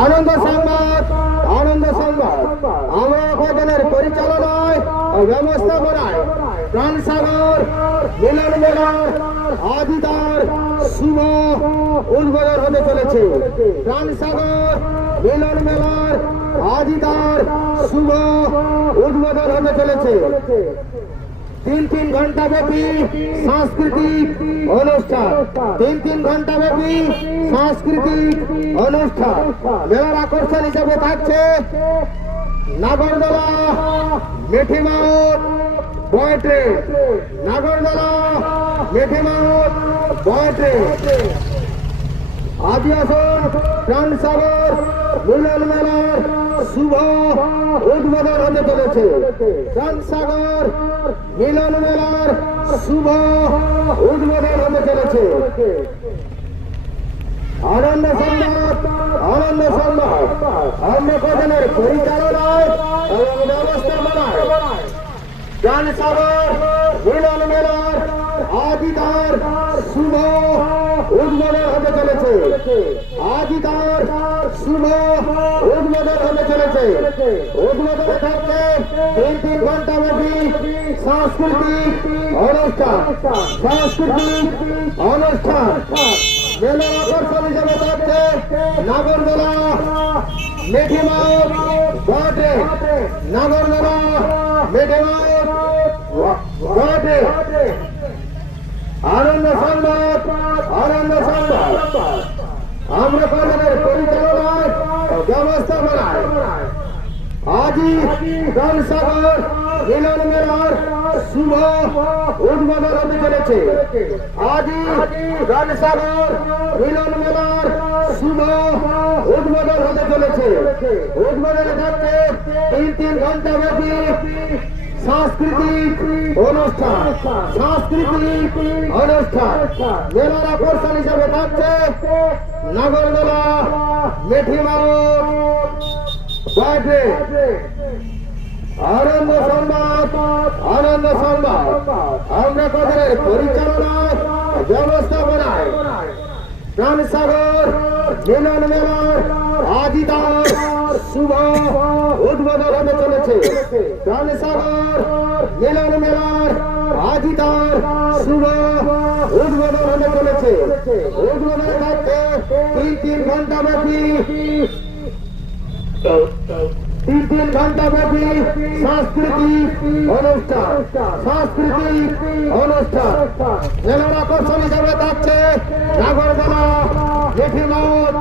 আনন্দ সংবাদ আমরা কজনের পরিচালনায় ও ব্যবস্থাপনায় প্রাণসাগর মিলন মেলার আদিদার শুভ উদ্বোধন হতে চলেছে। প্রাণসাগর মিলন মেলার আদিদার শুভ উদ্বোধন হতে চলেছে। 3 ঘন্টা ব্যাপী সাংস্কৃতিক অনুষ্ঠান, 3 ঘন্টা ব্যাপী সাংস্কৃতিক অনুষ্ঠান। মেলার আকর্ষণ হিসেবে থাকছে নাগরদোলা, মিঠিমাউথ বয় ট্রেন, নাগরদোলা মিঠিমাউথ বয় ট্রেন। আদি আসুন প্রাণসাগর মিলন মেলার শুভ উদ্বোধন হতে চলেছে। প্রাণসাগর মিলন মেলার শুভ উদ্বোধন হতে চলেছে। আনন্দ সংবাদ অন্য কজনের পরিচালনায় এবং ব্যবস্থাপনায় প্রাণসাগর মিলন মেলার আদিদার শুভ উদ্বোধন হতে চলেছে। আদিদার শুভ উদ্বোধন হতে চলেছে। উদ্বোধনে থাকছে 3 ঘন্টা ব্যাপী সাংস্কৃতিক অনুষ্ঠান। মেলার আকর্ষণ হিসেবে থাকছে নাগরদোলা, মিঠিমাউথ বয় ট্রেন, নাগরদোলা মিঠিমাউথ বয় ট্রেন। আনন্দ সংবাদ আমরা কজনের পরিচালনায় ব্যবস্থাপনায় আজই প্রাণসাগর মিলন মেলার শুভ উদ্বোধন হতে চলেছে। আজই প্রাণসাগর মিলন মেলার শুভ উদ্বোধন হতে চলেছে। উদ্বোধনে থাকছে 3 ঘন্টা ব্যাপী সাংস্কৃতিক অনুষ্ঠান। মেলার আকর্ষণ হিসাবে থাকছে নাগরদোলা, মিঠিমাউথ বয় ট্রেন। আনন্দ সংবাদ আমরা কজনের পরিচালনায় ব্যবস্থাপনায় প্রাণসাগর মিলন মেলার আদিদার শুভ উদ্বোধন হতে চলেছে। প্রাণসাগর মিলন মেলার আদিদার শুভ উদ্বোধন হতে চলেছে। উদ্বোধনে থাকছে 3 ঘন্টা ব্যাপী সাংস্কৃতিক অনুষ্ঠান। মেলার আকর্ষণ হিসাবে থাকছে নাগরদোলা, মিঠিমাউথ